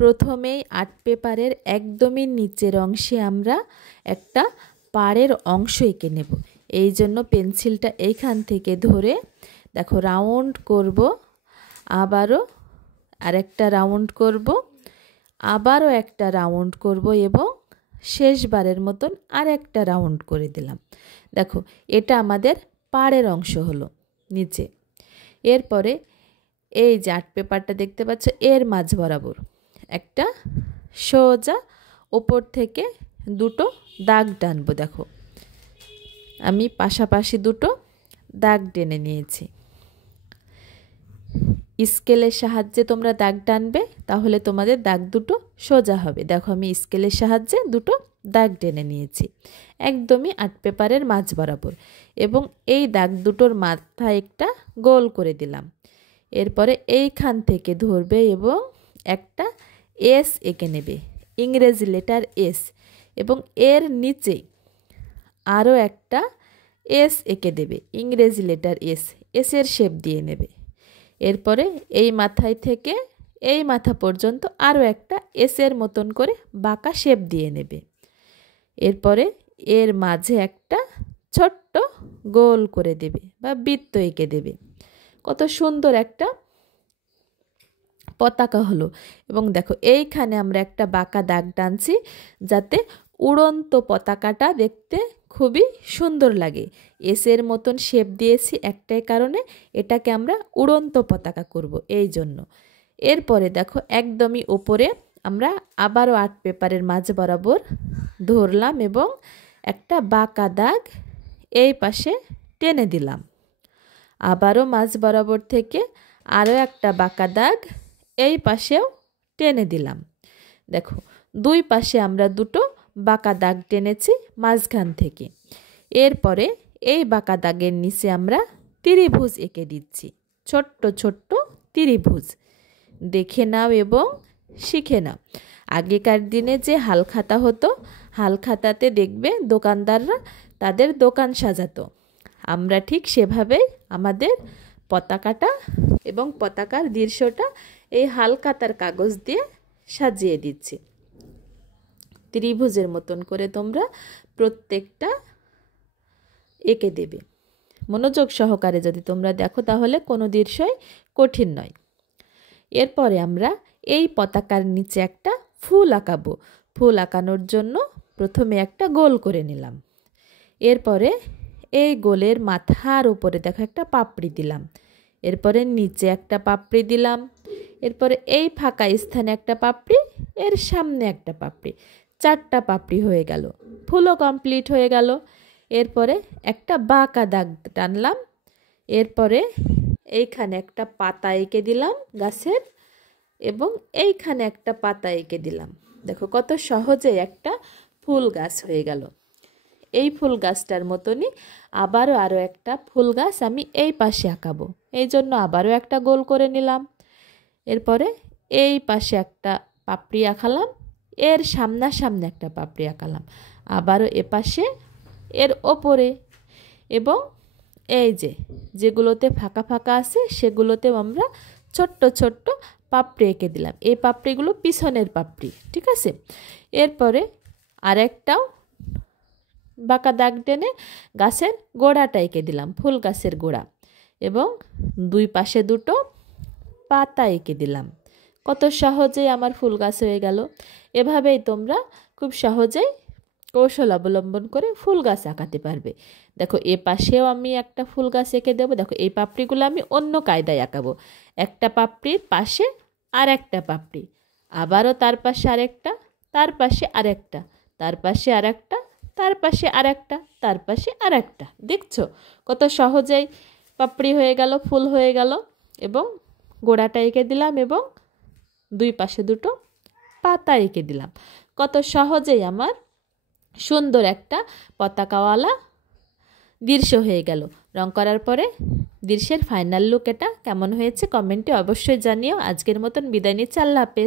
প্রথমেই আর্ট পেপারের একদমই নিচের অংশে আমরা একটা পাড়ের অংশ এঁকে নেব। এই জন্য পেন্সিলটা এইখান থেকে ধরে দেখো রাউন্ড করব, আবারও আরেকটা রাউন্ড করব, আবারও একটা রাউন্ড করব এবং শেষবারের মতন আর একটা রাউন্ড করে দিলাম। দেখো এটা আমাদের পাড়ের অংশ হলো নিচে। এরপরে এই যে আর্ট পেপারটা দেখতে পাচ্ছ, এর মাঝ বরাবর একটা সোজা ওপর থেকে দুটো দাগ টানবো। দেখো আমি পাশাপাশি দুটো দাগ টেনে নিয়েছি। স্কেলের সাহায্যে তোমরা দাগ টানবে, তাহলে তোমাদের দাগ দুটো সোজা হবে। দেখো আমি স্কেলের সাহায্যে দুটো দাগ টেনে নিয়েছি একদমই আর্ট পেপারের মাঝ বরাবর, এবং এই দাগ দুটোর মাথায় একটা গোল করে দিলাম। এরপরে এইখান থেকে ধরবে এবং একটা এস এঁকে নেবে, ইংরেজি লেটার এস, এবং এর নিচে আরও একটা এস এঁকে দেবে, ইংরেজি লেটার এস, এসের শেপ দিয়ে নেবে। এরপরে এই মাথায় থেকে এই মাথা পর্যন্ত আরও একটা এসের মতন করে বাঁকা শেপ দিয়ে নেবে। এরপরে এর মাঝে একটা ছোট্ট গোল করে দেবে বা বৃত্ত এঁকে দেবে। কত সুন্দর একটা পতাকা হলো। এবং দেখো এইখানে আমরা একটা বাঁকা দাগ টানছি যাতে উড়ন্ত পতাকাটা দেখতে খুবই সুন্দর লাগে। এসের মতন শেপ দিয়েছি একটাই কারণে, এটাকে আমরা উড়ন্ত পতাকা করব এই জন্য। এরপরে দেখো একদমই ওপরে আমরা আবারও আর্ট পেপারের মাঝ বরাবর ধরলাম এবং একটা বাঁকা দাগ এই পাশে টেনে দিলাম। আবারও মাঝ বরাবর থেকে আরও একটা বাঁকা দাগ এই পাশেও টেনে দিলাম। দেখো দুই পাশে আমরা দুটো বাঁকা দাগ টেনেছি মাঝখান থেকে। এরপরে এই বাঁকা দাগের নিচে আমরা ত্রিভুজ এঁকে দিচ্ছি, ছোট্ট ছোট্ট ত্রিভুজ। দেখে নাও এবং শিখে নাও। আগেকার দিনে যে হালখাতা হতো, হালখাতাতে দেখবে দোকানদাররা তাদের দোকান সাজাতো। আমরা ঠিক সেভাবেই আমাদের পতাকাটা এবং পতাকার দৃশ্যটা এই হালখাতার কাগজ দিয়ে সাজিয়ে দিচ্ছি। ত্রিভুজের মতন করে তোমরা প্রত্যেকটা এঁকে দেবে। মনোযোগ সহকারে যদি তোমরা দেখো তাহলে কোনো দৃশ্যই কঠিন নয়। এরপরে আমরা এই পতাকার নিচে একটা ফুল আঁকাবো। ফুল আঁকানোর জন্য প্রথমে একটা গোল করে নিলাম। এরপরে এই গোলের মাথার উপরে দেখো একটা পাপড়ি দিলাম। এরপরে নিচে একটা পাপড়ি দিলাম। এরপরে এই ফাঁকা স্থানে একটা পাপড়ি, এর সামনে একটা পাপড়ি, চারটা পাপড়ি হয়ে গেল। ফুলও কমপ্লিট হয়ে গেল। এরপরে একটা বাঁকা দাগ টানলাম। এরপরে এইখানে একটা পাতা এঁকে দিলাম গাছের, এবং এইখানে একটা পাতা এঁকে দিলাম। দেখো কত সহজে একটা ফুল গাছ হয়ে গেল। এই ফুল গাছটার মতনই আরও একটা ফুল গাছ আমি এই পাশে আঁকাবো। এই জন্য আবারও একটা গোল করে নিলাম। এরপরে এই পাশে একটা পাপড়ি আঁকালাম, এর সামনাসামনি একটা পাপড়ি আঁকালাম, আবারও এপাশে, এর ওপরে, এবং এই যেগুলোতে ফাঁকা ফাঁকা আছে সেগুলোতেও আমরা ছোট্ট ছোট্ট পাপড়ি এঁকে দিলাম। এই পাপড়িগুলো পিছনের পাপড়ি, ঠিক আছে। এরপরে আরেকটাও বাঁকা দাগ টেনে গাছের গোড়াটা এঁকে দিলাম, ফুল গাছের গোড়া, এবং দুই পাশে দুটো পাতা এঁকে দিলাম। কত সহজেই আমার ফুল গাছ হয়ে গেল। এভাবেই তোমরা খুব সহজেই কৌশল অবলম্বন করে ফুল গাছ আঁকাতে পারবে। দেখো এ পাশেও আমি একটা ফুল গাছ এঁকে দেবো। দেখো এই পাপড়িগুলো আমি অন্য কায়দায় আঁকাবো। একটা পাপড়ির পাশে আর একটা পাপড়ি, আবারও তার পাশে আরেকটা, তার পাশে আরেকটা, তার পাশে আরেকটা, তার পাশে আরেকটা, তার পাশে আরেকটা। দেখছো কত সহজেই পাপড়ি হয়ে গেল, ফুল হয়ে গেল, এবং গোড়াটা এঁকে দিলাম এবং দুই পাশে দুটো পাতা এঁকে দিলাম। কত সহজেই আমার সুন্দর একটা পতাকাওয়ালা দৃশ্য হয়ে গেল। রং করার পরে দৃশ্যের ফাইনাল লুক এটা কেমন হয়েছে কমেন্টে অবশ্যই জানিও। আজকের মতন বিদায় নিচ্ছি, আল্লাহ হাফেজ।